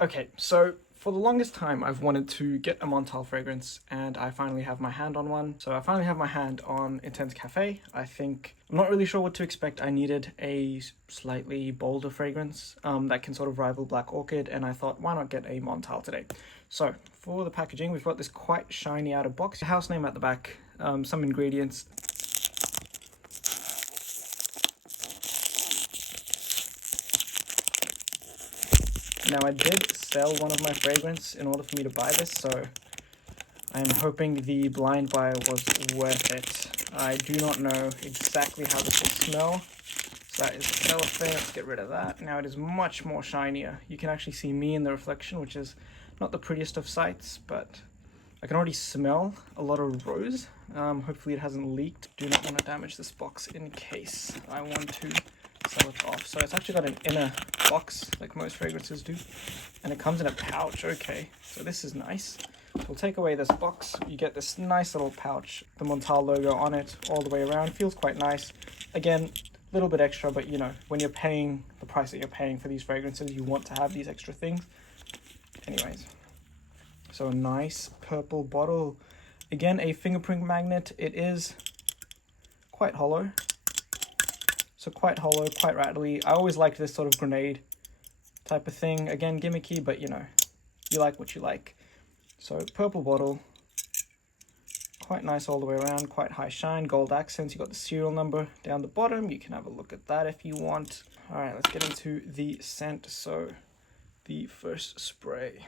Okay, so for the longest time I've wanted to get a Montale fragrance and I finally have my hand on one. So I finally have my hand on Intense Cafe. I'm not really sure what to expect. I needed a slightly bolder fragrance that can sort of rival Black Orchid, and I thought, why not get a Montale today? So for the packaging, we've got this quite shiny outer box, house name at the back, some ingredients. Now I did sell one of my fragrance in order for me to buy this, so I'm hoping the blind buy was worth it. I do not know exactly how this will smell. So that is the cellophane. Let's get rid of that. Now it is much more shinier. You can actually see me in the reflection, which is not the prettiest of sights, but I can already smell a lot of rose. Hopefully it hasn't leaked. Do not want to damage this box in case I want to sell it off. So it's actually got an inner box like most fragrances do, and it comes in a pouch. Okay, so this is nice. We'll take away this box. You get this nice little pouch, the Montale logo on it all the way around. Feels quite nice. Again, a little bit extra, but you know, when you're paying the price that you're paying for these fragrances, you want to have these extra things. Anyways, so a nice purple bottle. Again, a fingerprint magnet. It is quite hollow. So quite hollow, quite rattly. I always liked this sort of grenade type of thing. Again, gimmicky, but you know, you like what you like. So purple bottle, quite nice all the way around, quite high shine, gold accents. You got the serial number down the bottom. You can have a look at that if you want. All right, let's get into the scent. So the first spray.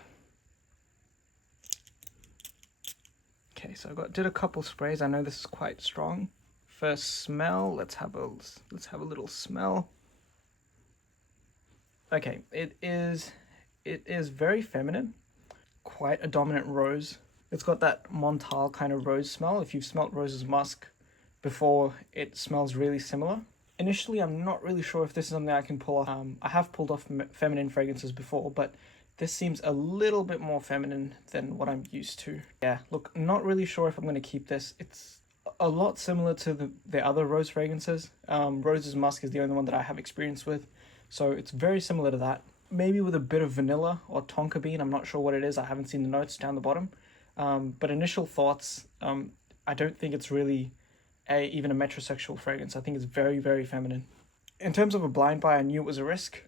Okay, so did a couple sprays. I know this is quite strong. First smell, let's have a little smell. Okay, it is very feminine, quite a dominant rose. It's got that Montale kind of rose smell. If you've smelt rose's musk before, it smells really similar. Initially, I'm not really sure if this is something I can pull off. I have pulled off feminine fragrances before, but this seems a little bit more feminine than what I'm used to. Yeah, look, not really sure if I'm going to keep this. It's a lot similar to the other rose fragrances. Rose's musk is the only one that I have experience with, so it's very similar to that. Maybe with a bit of vanilla or tonka bean. I'm not sure what it is. I haven't seen the notes down the bottom. But initial thoughts, I don't think it's really even a metrosexual fragrance. I think it's very, very feminine. In terms of a blind buy, I knew it was a risk.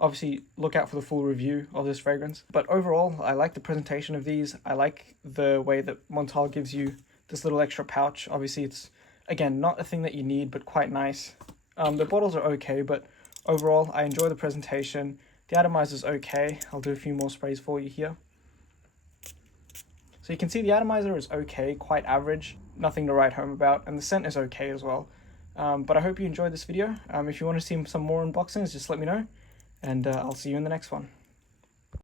Obviously, look out for the full review of this fragrance. But overall, I like the presentation of these. I like the way that Montale gives you this little extra pouch. Obviously, it's, again, not a thing that you need, but quite nice. The bottles are okay, but overall, I enjoy the presentation. The atomizer's okay. I'll do a few more sprays for you here. So you can see the atomizer is okay, quite average, nothing to write home about, and the scent is okay as well. But I hope you enjoyed this video. If you want to see some more unboxings, just let me know, and I'll see you in the next one.